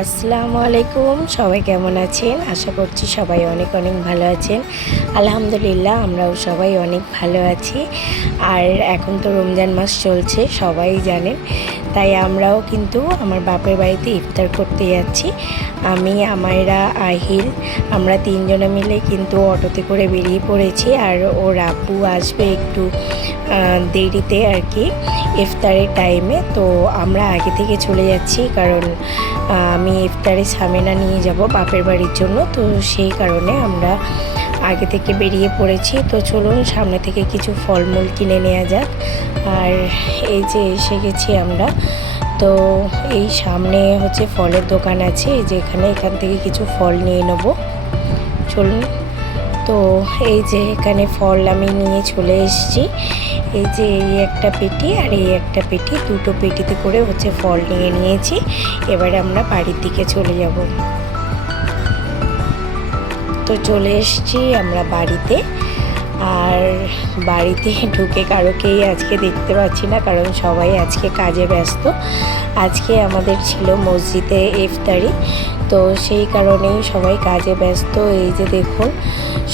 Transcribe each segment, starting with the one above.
আসসালামু আলাইকুম। সবাই কেমন আছেন? আশা করছি সবাই অনেক অনেক ভালো আছেন। আলহামদুলিল্লাহ আমরাও সবাই অনেক ভালো আছি। আর এখন তো রমজান মাস চলছে, সবাই জানেন। তাই আমরাও কিন্তু আমার বাপের বাড়িতে ইফতার করতে যাচ্ছি। আমি, আমায়রা, আহিল, আমরা তিনজনে মিলে কিন্তু অটোতে করে বেরিয়ে পড়েছি। আর ওর আব্বু আসবে একটু দেরিতে আর কি, ইফতারের টাইমে। তো আমরা আগে থেকে চলে যাচ্ছি, কারণ আমি ইফতারে সামেনা নিয়ে যাব বাপের বাড়ির জন্য। তো সেই কারণে আমরা আগে থেকে বেরিয়ে পড়েছি। তো চলুন সামনে থেকে কিছু ফলমূল কিনে নেওয়া যাক। আর এই যে এসে গেছি আমরা। তো এই সামনে হচ্ছে ফলের দোকান আছে, এই যে এখান থেকে কিছু ফল নিয়ে নেব। চলুন। তো এই যে এখানে ফল আমি নিয়ে চলে এসেছি। এই যে এই একটা পেটি আর এই একটা পেটি, দুটো পেটিতে করে হচ্ছে ফল নিয়ে নিয়েছি। এবারে আমরা বাড়ির দিকে চলে যাব। তো চলে এসেছি আমরা বাড়িতে। আর বাড়িতে ঢুকে কারোকেই আজকে দেখতে পাচ্ছি না, কারণ সবাই আজকে কাজে ব্যস্ত। আজকে আমাদের ছিল মসজিদে ইফতারি, তো সেই কারণেই সবাই কাজে ব্যস্ত। এই যে দেখুন,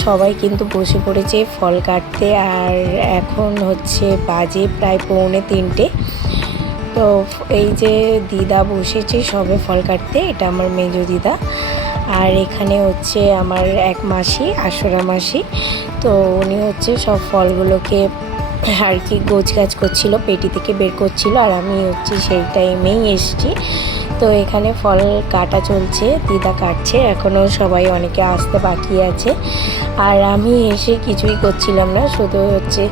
সবাই কিন্তু বসে পড়েছে ফল কাটতে। আর এখন হচ্ছে বাজে প্রায় 2:45। তো এই যে দিদা বসেছে সবে ফল কাটতে, এটা আমার মেজো দিদা। আর এখানে হচ্ছে আমার এক মাসি, আশরা মাসি। তো উনি হচ্ছে সব ফলগুলোকে আর কি গোছগাছ করছিল, পেটি থেকে বের করছিল। আর আমি হচ্ছে সেই টাইমেই এসেছি। তো এখানে ফল কাটা চলছে, দিদা কাটছে, এখনও সবাই অনেকে আসতে বাকি আছে। আর আমি এসে কিছুই করছিলাম না, শুধু হচ্ছে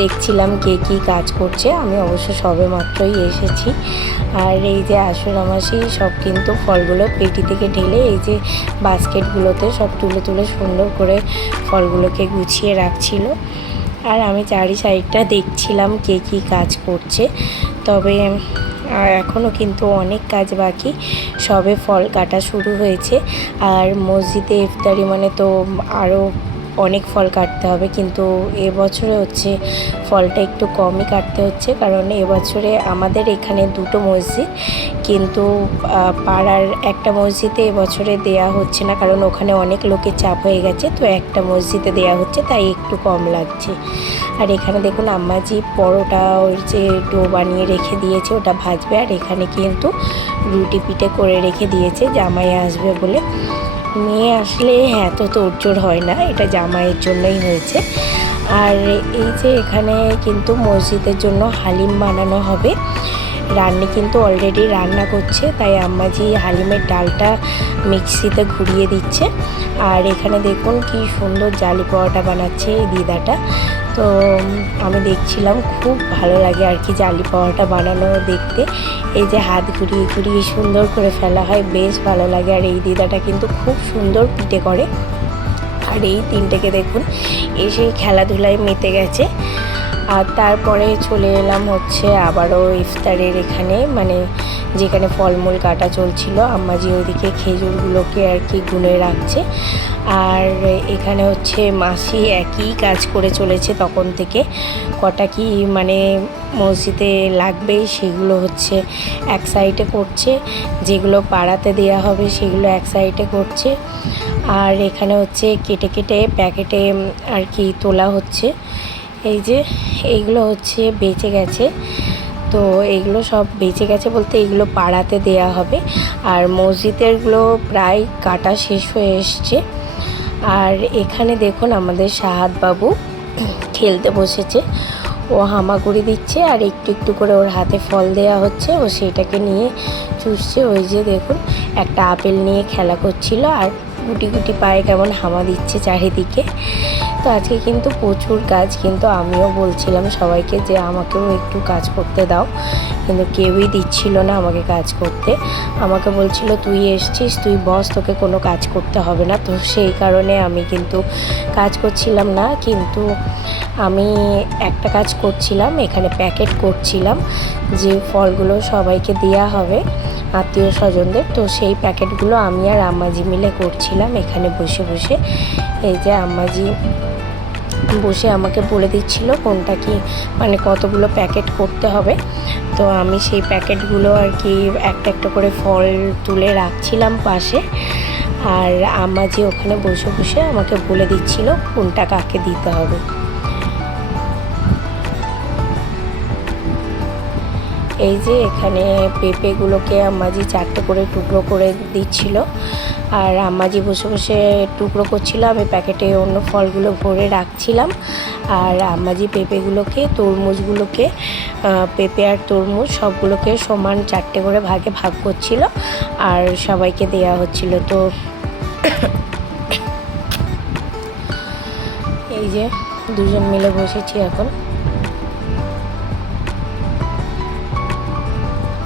দেখছিলাম কে কী কাজ করছে। আমি অবশ্য সবে মাত্রই এসেছি। আর এই যে আশরা মাসি সব কিন্তু ফলগুলো পেটি থেকে ঢেলে এই যে বাস্কেটগুলোতে সব তুলে তুলে সুন্দর করে ফলগুলোকে গুছিয়ে রাখছিল। আর আমি চারি সাইডটা দেখছিলাম কে কী কাজ করছে। তবে এখনও কিন্তু অনেক কাজ বাকি, সবে ফল কাটা শুরু হয়েছে। আর মসজিদে ইফতারি মানে তো আরও অনেক ফল কাটতে হবে, কিন্তু এবছরে হচ্ছে ফলটা একটু কমই কাটতে হচ্ছে, কারণ এবছরে আমাদের এখানে দুটো মসজিদ, কিন্তু পাড়ার একটা মসজিদে এবছরে দেয়া হচ্ছে না, কারণ ওখানে অনেক লোকের চাপ হয়ে গেছে। তো একটা মসজিদে দেয়া হচ্ছে, তাই একটু কম লাগছে। আর এখানে দেখুন আম্মাজি পরোটা ওর যে ডো বানিয়ে রেখে দিয়েছে, ওটা ভাজবে। আর এখানে কিন্তু রুটি পিঠে করে রেখে দিয়েছে, জামাই আসবে বলে। মেয়ে আসলে এত তোড়জোড় হয় না, এটা জামাইয়ের জন্যই হয়েছে। আর এই যে এখানে কিন্তু মসজিদের জন্য হালিম বানানো হবে। রান্নি কিন্তু অলরেডি রান্না করছে, তাই আম্মাজি হালিমের ডালটা মিক্সিতে ঘুরিয়ে দিচ্ছে। আর এখানে দেখুন কি সুন্দর জালি পরোটা বানাচ্ছে এই দিদাটা। তো আমি দেখছিলাম, খুব ভালো লাগে আর কি জালি পরোটা বানানো দেখতে। এই যে হাত ঘুরিয়ে ঘুরিয়ে সুন্দর করে ফেলা হয়, বেশ ভালো লাগে। আর এই দিদাটা কিন্তু খুব সুন্দর পিঠে করে। আর এই তিনটেকে দেখুন এসে খেলাধুলায় মেতে গেছে। আর তারপরে চলে এলাম হচ্ছে আবারও ইফতারের এখানে, মানে যেখানে ফলমূল কাটা চলছিল। আম্মাজি ওইদিকে খেজুরগুলোকে আর কি গুনে রাখছে। আর এখানে হচ্ছে মাসি একই কাজ করে চলেছে তখন থেকে। কটা কি মানে মসজিদে লাগবে সেগুলো হচ্ছে এক সাইডে করছে, যেগুলো পাড়াতে দেয়া হবে সেগুলো এক সাইডে করছে। আর এখানে হচ্ছে কেটে কেটে প্যাকেটে আর কি তোলা হচ্ছে। এই যে এইগুলো হচ্ছে বেঁচে গেছে, তো এইগুলো সব বেঁচে গেছে বলতে এইগুলো পাড়াতে দেয়া হবে। আর মসজিদেরগুলো প্রায় কাটা শেষ হয়ে এসছে। আর এখানে দেখুন আমাদের সাহাদ বাবু খেলতে বসেছে, ও হামাগুড়ি দিচ্ছে আর একটু একটু করে ওর হাতে ফল দেয়া হচ্ছে, ও সেটাকে নিয়ে চুষছে। ওই যে দেখুন একটা আপেল নিয়ে খেলা করছিল, আর গুটি গুটি পায়ে কেমন হামা দিচ্ছে চারিদিকে। তো আজকে কিন্তু প্রচুর কাজ, কিন্তু আমিও বলছিলাম সবাইকে যে আমাকেও একটু কাজ করতে দাও, কিন্তু কেউই দিচ্ছিল না আমাকে কাজ করতে। আমাকে বলছিল তুই এসছিস, তুই বস, তোকে কোনো কাজ করতে হবে না। তো সেই কারণে আমি কিন্তু কাজ করছিলাম না, কিন্তু আমি একটা কাজ করছিলাম, এখানে প্যাকেট করছিলাম যে ফলগুলো সবাইকে দেওয়া হবে আত্মীয় স্বজনদের। তো সেই প্যাকেটগুলো আমি আর আম্মাজি মিলে করছিলাম এখানে বসে বসে। এই যে আম্মাজি বসে আমাকে বলে দিচ্ছিল কোনটা কি মানে কতগুলো প্যাকেট করতে হবে। তো আমি সেই প্যাকেটগুলো আর কি একটা একটা করে ফল তুলে রাখছিলাম পাশে, আর আম্মাজি ওখানে বসে বসে আমাকে বলে দিচ্ছিল কোনটা কাকে দিতে হবে। এই যে এখানে পেঁপেগুলোকে আম্মাজি 4টে করে টুকরো করে দিচ্ছিল, আর আম্মাজি বসে বসে টুকরো করছিল, আমি প্যাকেটে অন্য ফলগুলো ভরে রাখছিলাম। আর আম্মাজি পেঁপেগুলোকে তরমুজগুলোকে পেঁপে আর তরমুজ সবগুলোকে সমান 4টে করে ভাগে ভাগ করছিল আর সবাইকে দেয়া হচ্ছিল। তো এই যে দুজন মিলে বসেছি এখন।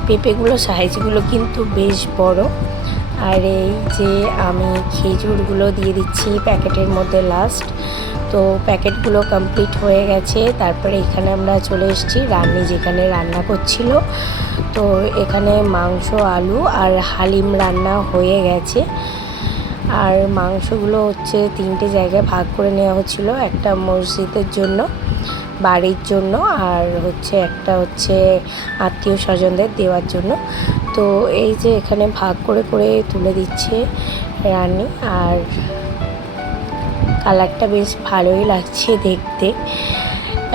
পেঁপেগুলো সাইজগুলো কিন্তু বেশ বড়। আর এই যে আমি খেজুরগুলো দিয়ে দিচ্ছি প্যাকেটের মধ্যে লাস্ট। তো প্যাকেটগুলো কমপ্লিট হয়ে গেছে। তারপরে এখানে আমরা চলে এসেছি রান্নি যেখানে রান্না করছিল। তো এখানে মাংস, আলু আর হালিম রান্না হয়ে গেছে। আর মাংসগুলো হচ্ছে 3টে জায়গায় ভাগ করে নেওয়া হচ্ছিল, একটা মসজিদের জন্য, বাড়ির জন্য, আর হচ্ছে একটা হচ্ছে আত্মীয় স্বজনদের দেওয়ার জন্য। তো এই যে এখানে ভাগ করে করে তুলে দিচ্ছে রান্নি, আর কালারটা বেশ ভালোই লাগছে দেখতে।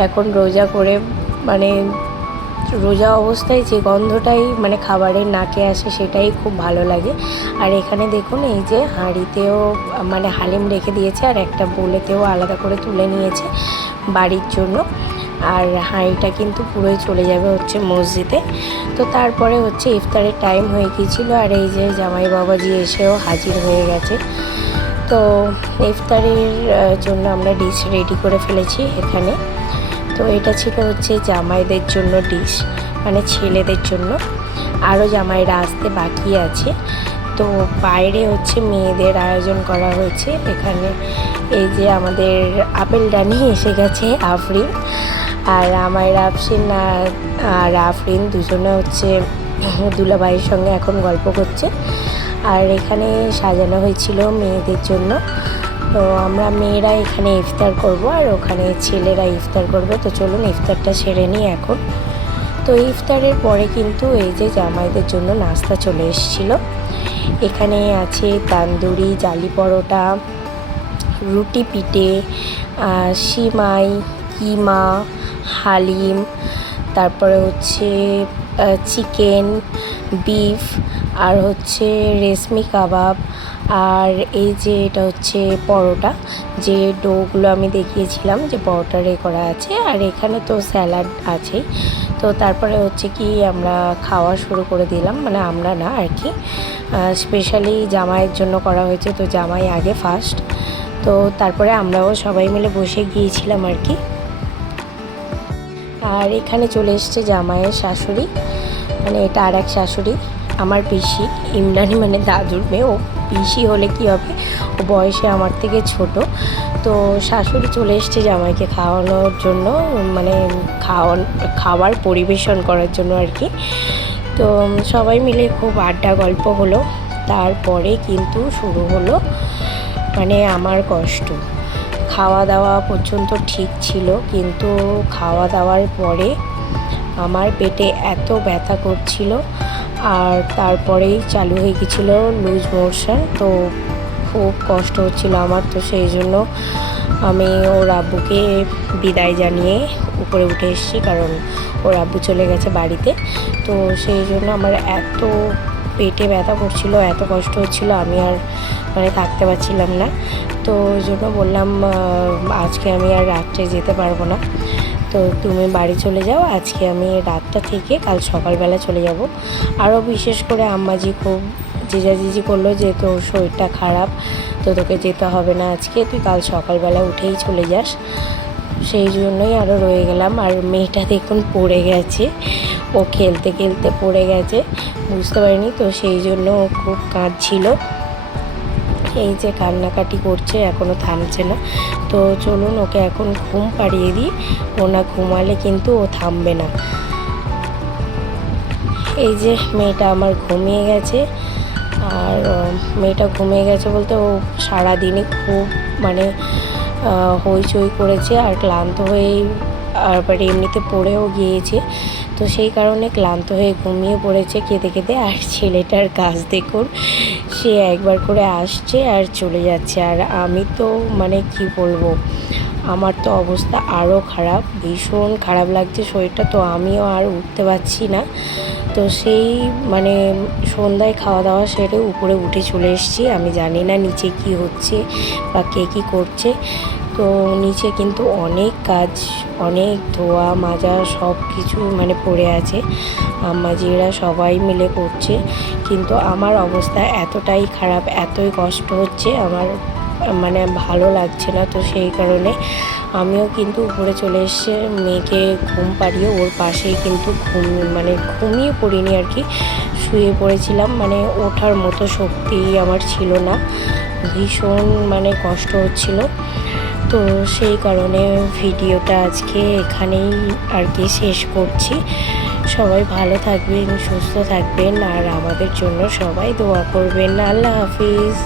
এখন রোজা করে মানে রোজা অবস্থায় যে গন্ধটাই মানে খাবারের নাকে আসে সেটাই খুব ভালো লাগে। আর এখানে দেখুন এই যে হাঁড়িতেও মানে হালিম রেখে দিয়েছে, আর একটা বোলেতেও আলাদা করে তুলে নিয়েছে বাড়ির জন্য। আর হাঁড়িটা কিন্তু পুরোই চলে যাবে হচ্ছে মসজিদে। তো তারপরে হচ্ছে ইফতারের টাইম হয়ে গিয়েছিলো, আর এই যে জামাই বাবাজি এসেও হাজির হয়ে গেছে। তো ইফতারের জন্য আমরা ডিশ রেডি করে ফেলেছি এখানে। তো এটা ছিল হচ্ছে জামাইদের জন্য ডিশ, মানে ছেলেদের জন্য। আরও জামাইরা আসতে বাকি আছে। তো বাইরে হচ্ছে মেয়েদের আয়োজন করা হয়েছে। এখানে এই যে আমাদের আপেল রানী এসে গেছে, আফরিন। আর আমার আফরিন আর আফরিন দুজনে হচ্ছে দুলাভাইয়ের সঙ্গে এখন গল্প করছে। আর এখানে সাজানো হয়েছিল মেয়েদের জন্য। তো আমরা মেয়েরা এখানে ইফতার করব, আর ওখানে ছেলেরা ইফতার করবে। তো চলুন ইফতারটা সেরে নিই এখন। তো ইফতারের পরে কিন্তু এই যে জামাইদের জন্য নাস্তা চলে এসেছিলো। এখানে আছে তান্দুরি, জালি পরোটা, রুটি পিঠে, সিমাই, কিমা, হালিম, তারপরে হচ্ছে চিকেন, বিফ, আর হচ্ছে রেশমি কাবাব, আর এই যে এটা হচ্ছে পরোটা, যে ডোগুলো আমি দেখিয়েছিলাম যে পরোটার করা আছে। আর এখানে তো স্যালাড আছে। তো তারপরে হচ্ছে কি আমরা খাওয়া শুরু করে দিলাম, মানে আমরা না আর কি, স্পেশালি জামাইয়ের জন্য করা হয়েছে। তো জামাই আগে ফার্স্ট। তো তারপরে আমরাও সবাই মিলে বসে গিয়েছিলাম আর কি। আর এখানে চলে এসছে জামাইয়ের শাশুড়ি, মানে এটা আর এক শাশুড়ি, আমার পিসি ইমরানি, মানে দাদুর মেয়ে। ও পিসি হলে কি হবে, ও বয়সে আমার থেকে ছোট। তো শাশুড়ি চলে এসছে জামাইকে খাওয়ানোর জন্য, মানে খাবার পরিবেশন করার জন্য আর কি। তো সবাই মিলে খুব আড্ডা গল্প হলো। তারপরে কিন্তু শুরু হলো মানে আমার কষ্ট। খাওয়া দাওয়া পর্যন্ত ঠিক ছিল, কিন্তু খাওয়া দাওয়ার পরে আমার পেটে এত ব্যথা করছিল, আর তারপরেই চালু হয়ে গেছিলো লুজ মোশন। তো খুব কষ্ট হচ্ছিল আমার। তো সেই জন্য আমি ওর আব্বুকে বিদায় জানিয়ে উপরে উঠে এসেছি, কারণ ওর আব্বু চলে গেছে বাড়িতে। তো সেই জন্য আমার এত পেটে ব্যথা করছিল, এত কষ্ট হচ্ছিল, আমি আর মানে থাকতে পারছিলাম না। তো ওই জন্য বললাম আজকে আমি আর রাত্রে যেতে পারবো না, তো তুমি বাড়ি চলে যাও, আজকে আমি রাতটা থেকে কাল সকালবেলা চলে যাব। আরও বিশেষ করে আম্মাজি খুব জেজাজিজি করলো যে তোর শরীরটা খারাপ, তো তোকে যেতে হবে না আজকে, তুই কাল সকালবেলা উঠেই চলে যাস। সেই জন্যই আরও রয়ে গেলাম। আর মেয়েটা দেখুন পড়ে গেছে, ও খেলতে খেলতে পড়ে গেছে, বুঝতে পারিনি। তো সেই জন্য ও খুব কাঁদছিল, এই যে কান্নাকাটি করছে, এখনও থামছে না। তো চলুন ওকে এখন ঘুম পাড়িয়ে দিই, ও না ঘুমালে কিন্তু ও থামবে না। এই যে মেয়েটা আমার ঘুমিয়ে গেছে। আর মেয়েটা ঘুমিয়ে গেছে বলতে ও সারাদিনই খুব মানে হইচই করেছে আর ক্লান্ত হয়ে আবার এমনিতে পড়েও গিয়েছে, তো সেই কারণে ক্লান্ত হয়ে ঘুমিয়ে পড়েছে কেঁদে কেঁদে। আর ছেলেটার কাজ দেখুন, সে একবার করে আসছে আর চলে যাচ্ছে। আর আমি তো মানে কি বলবো, আমার তো অবস্থা আরও খারাপ, ভীষণ খারাপ লাগছে শরীরটা, তো আমিও আর উঠতে পারছি না। তো সেই মানে সন্ধ্যায় খাওয়া দাওয়া সেরে উপরে উঠে চলে এসেছি। আমি জানি না নিচে কি হচ্ছে বা কে কী করছে। তো নিচে কিন্তু অনেক কাজ, অনেক ধোয়া মাজা সব কিছু মানে পড়ে আছে, আম্মাজিরা সবাই মিলে করছে। কিন্তু আমার অবস্থা এতটাই খারাপ, এতই কষ্ট হচ্ছে আমার, মানে ভালো লাগছে না। তো সেই কারণে আমিও কিন্তু উপরে চলে এসে মেয়েকে ঘুম পাড়িয়ে ওর পাশেই কিন্তু মানে ঘুমিয়ে পড়িনি আর কি, শুয়ে পড়েছিলাম। মানে ওঠার মতো শক্তি আমার ছিল না, ভীষণ মানে কষ্ট হচ্ছিল। তো সেই কারণে ভিডিওটা আজকে এখানেই আর কি শেষ করছি। সবাই ভালো থাকবেন, সুস্থ থাকবেন, আর আমাদের জন্য সবাই দোয়া করবেন। আল্লাহ হাফিজ।